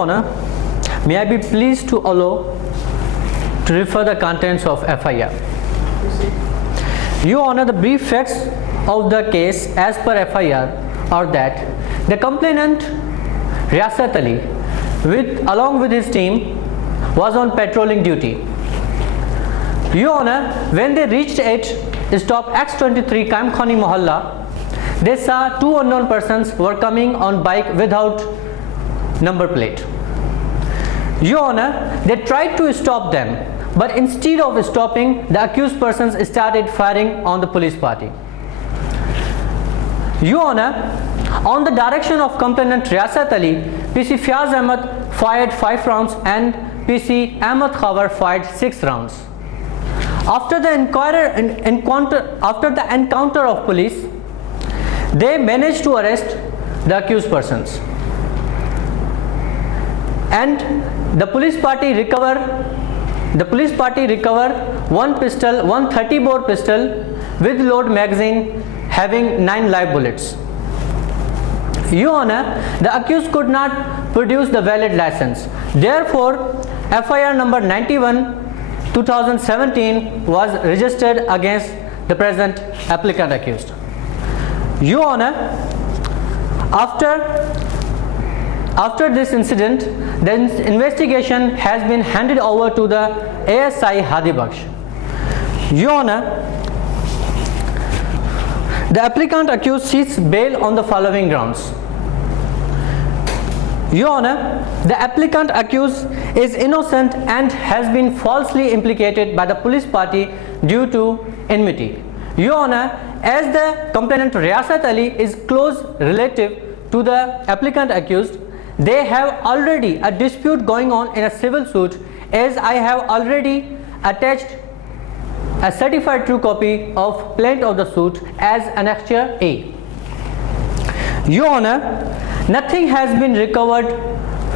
Your Honor, may I be pleased to allow to refer the contents of FIR. Your Honor, the brief facts of the case as per FIR are that the complainant Riyasat Ali along with his team was on patrolling duty. Your Honor, when they reached at stop X23 Kaimkhani Mohalla, they saw two unknown persons were coming on bike without number plate. Your Honor, they tried to stop them, but instead of stopping, the accused persons started firing on the police party. Your Honor, on the direction of complainant Riyasat Ali, PC Fiaz Ahmed fired 5 rounds and PC Ahmed Khawar fired 6 rounds. After the encounter of police, they managed to arrest the accused persons, and the police party recover one pistol, 130 bore pistol with load magazine having 9 live bullets. Your Honor, the accused could not produce the valid license. Therefore, FIR number 91 2017 was registered against the present applicant accused. Your Honor, after this incident, the investigation has been handed over to the ASI Hadi Baksh. Your Honor, the applicant accused seeks bail on the following grounds. Your Honor, the applicant accused is innocent and has been falsely implicated by the police party due to enmity. Your Honor, as the complainant Riyasat Ali is close relative to the applicant accused, they have already a dispute going on in a civil suit, as I have already attached a certified true copy of plaint of the suit as Annexure A. Your Honor, nothing has been recovered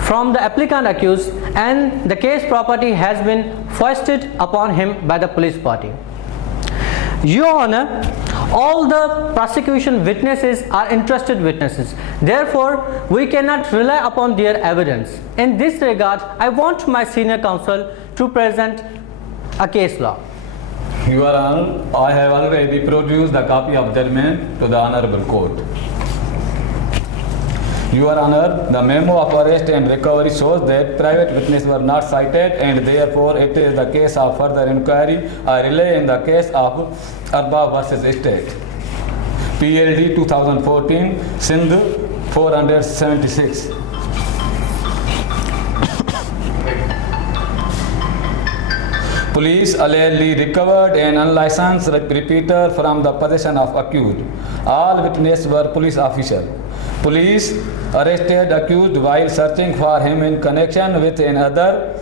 from the applicant accused and the case property has been foisted upon him by the police party. Your Honor, all the prosecution witnesses are interested witnesses. Therefore, we cannot rely upon their evidence. In this regard, I want my senior counsel to present a case law. Your Honor, I have already produced the copy of judgment to the Honorable Court. Your Honor, the memo of arrest and recovery shows that private witnesses were not cited and therefore it is the case of further inquiry. I rely in the case of Abro versus State. PLD 2014, Sindh 476. Police allegedly recovered an unlicensed repeater from the possession of accused. All witnesses were police officers. Police arrested accused while searching for him in connection with another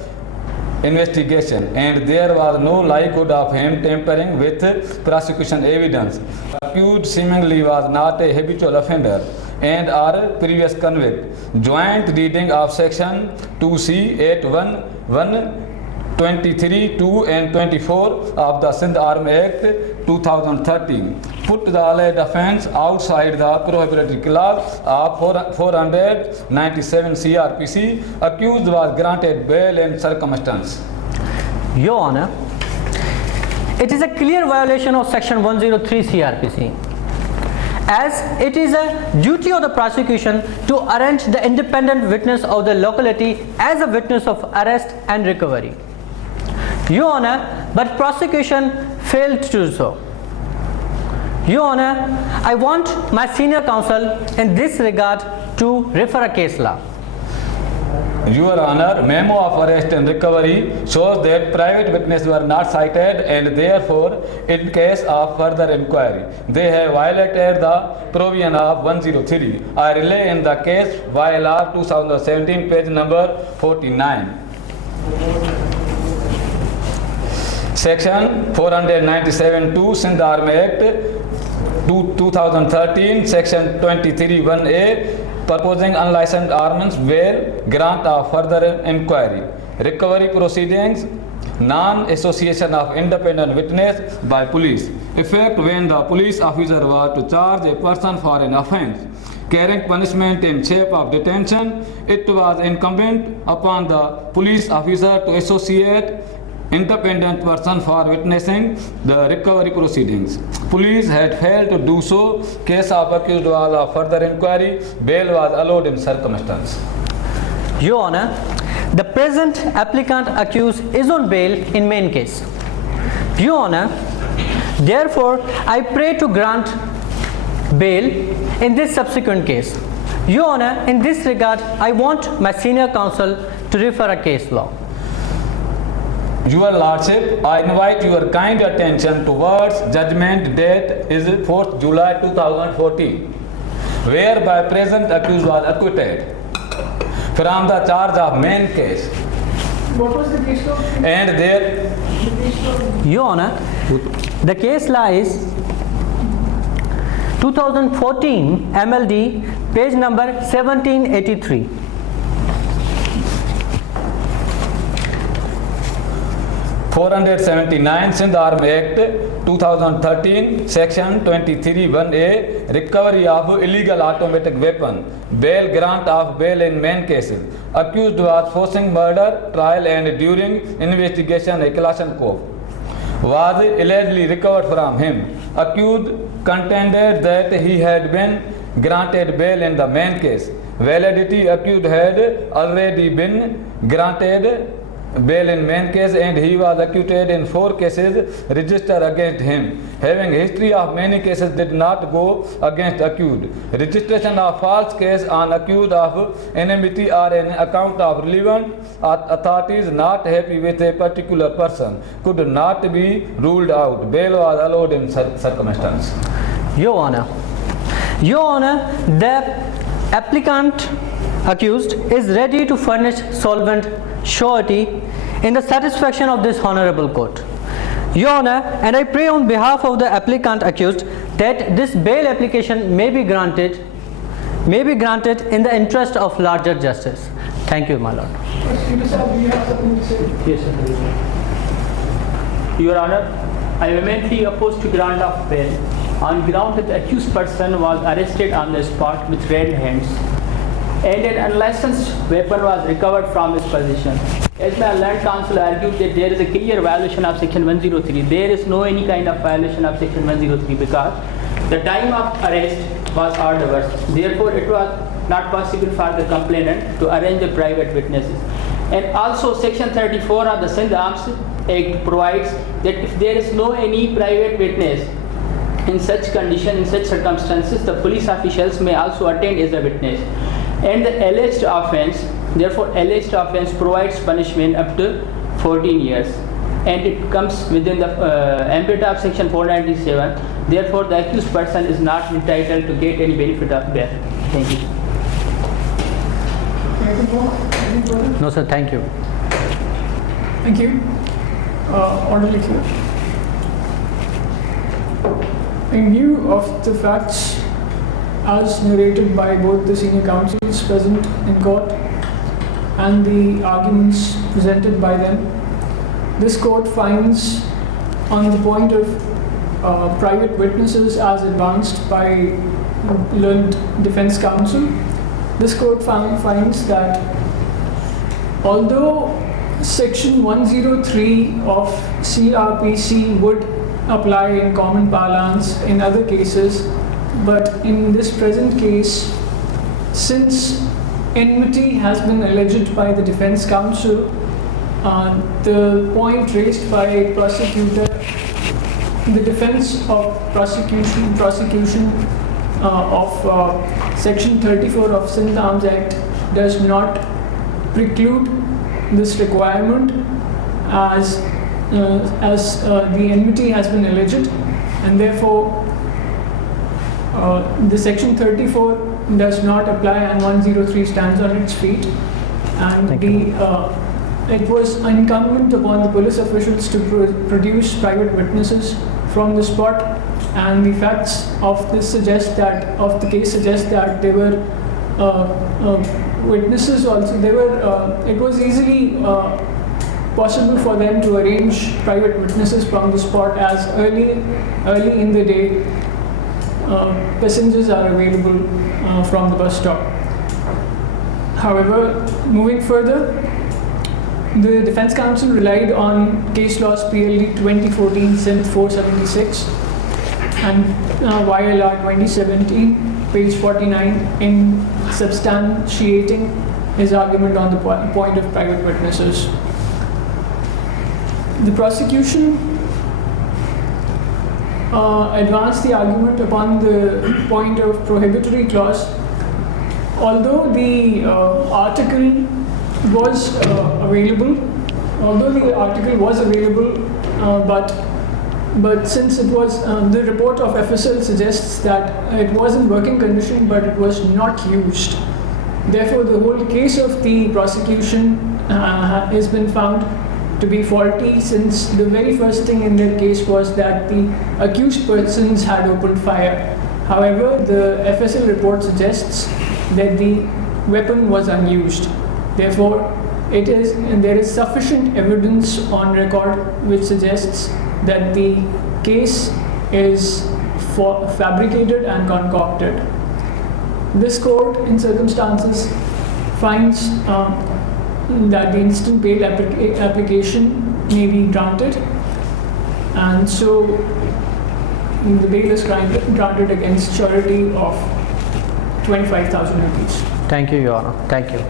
investigation, and there was no likelihood of him tampering with prosecution evidence. Accused seemingly was not a habitual offender and are previous convict. Joint reading of section 2C 81123, 2 and 24 of the Sindh Arm Act 2013 put the alleged offence outside the prohibitory clause of 497 CRPC. Accused was granted bail in circumstance. Your Honor, it is a clear violation of section 103 CRPC, as it is a duty of the prosecution to arrange the independent witness of the locality as a witness of arrest and recovery. Your Honor, but prosecution failed to do so. Your Honor, I want my senior counsel in this regard to refer a case law. Your Honor, memo of arrest and recovery shows that private witnesses were not cited and therefore in case of further inquiry they have violated the provision of 103. I rely in the case YLR 2017 page number 49. Section 497(2) Sindh Arm Act 2013, Section 23(1)(a), proposing unlicensed armaments where grant of further inquiry. Recovery proceedings, non-association of independent witness by police. Effect when the police officer was to charge a person for an offence. carrying punishment in shape of detention, it was incumbent upon the police officer to associate independent person for witnessing the recovery proceedings. Police had failed to do so. Case of accused was of further inquiry. Bail was allowed in circumstance. Your Honor, the present applicant accused is on bail in main case. Your Honor, therefore, I pray to grant bail in this subsequent case. Your Honor, in this regard, I want my senior counsel to refer a case law. Your Lordship, I invite your kind attention towards judgment date is 4th July 2014, whereby present accused was acquitted from the charge of main case. What was the case law? And there, Your Honor, the case law is 2014 MLD, page number 1783. 479 Sindh Arm Act 2013 Section 23(1)A Recovery of illegal automatic weapon, bail, grant of bail in main cases. Accused was forcing murder trial and during investigation a Kalashnikov was allegedly recovered from him. Accused contended that he had been granted bail in the main case. Validity: accused had already been granted bail in main case and he was acquitted in 4 cases registered against him. Having history of many cases did not go against accused. Registration of false case on accused of enmity or an account of relevant authorities not happy with a particular person could not be ruled out. Bail was allowed in circumstance. Your Honor, the applicant accused is ready to furnish solvent surety in the satisfaction of this honorable court. Your Honor, and I pray on behalf of the applicant accused that this bail application may be granted in the interest of larger justice. Thank you, my lord. Sir, do you have something to say? Yes, sir. Your Honor, I vehemently oppose to grant of bail on ground that the accused person was arrested on the spot with red hands and an unlicensed weapon was recovered from his possession. As my learned counsel argued that there is a clear violation of section 103. There is no any kind of violation of section 103 because the time of arrest was odd hours. Therefore, it was not possible for the complainant to arrange the private witnesses. And also section 34 of the Sindh Arms Act provides that if there is no any private witness in such condition, in such circumstances, the police officials may also attend as a witness. And the alleged offense, therefore alleged offense provides punishment up to 14 years. And it comes within the ambit of section 497. Therefore, the accused person is not entitled to get any benefit of bail. Thank you. Anything more? Anything further? No, sir, thank you. Thank you. Orderly clear. In view of the facts as narrated by both the senior counsels present in court and the arguments presented by them, this court finds on the point of private witnesses as advanced by learned defense counsel, this court finds that although section 103 of CRPC would apply in common parlance in other cases, but in this present case, since enmity has been alleged by the defense counsel, the point raised by prosecutor, the defense of prosecution of section 34 of Sindh Arms Act does not preclude this requirement as the enmity has been alleged, and therefore the section 34 does not apply and 103 stands on its feet. And it was incumbent upon the police officials to produce private witnesses from the spot, and the facts of the case suggest that they were witnesses also. It was easily possible for them to arrange private witnesses from the spot, as early in the day passengers are available from the bus stop. However, moving further, the Defence Counsel relied on case laws PLD 2014 Sindh 476 and YLR 2017 page 49 in substantiating his argument on the point of private witnesses. The prosecution advanced the argument upon the point of prohibitory clause. Although the article was available, but since it was the report of FSL suggests that it was in working condition, but it was not used. Therefore, the whole case of the prosecution has been found to be faulty, since the very first thing in their case was that the accused persons had opened fire. However, the FSL report suggests that the weapon was unused. Therefore, there is sufficient evidence on record which suggests that the case is fabricated and concocted. This court, in circumstances, finds that the instant bail application may be granted, and so the bail is granted against surety of 25,000 rupees. Thank you, Your Honor. Thank you.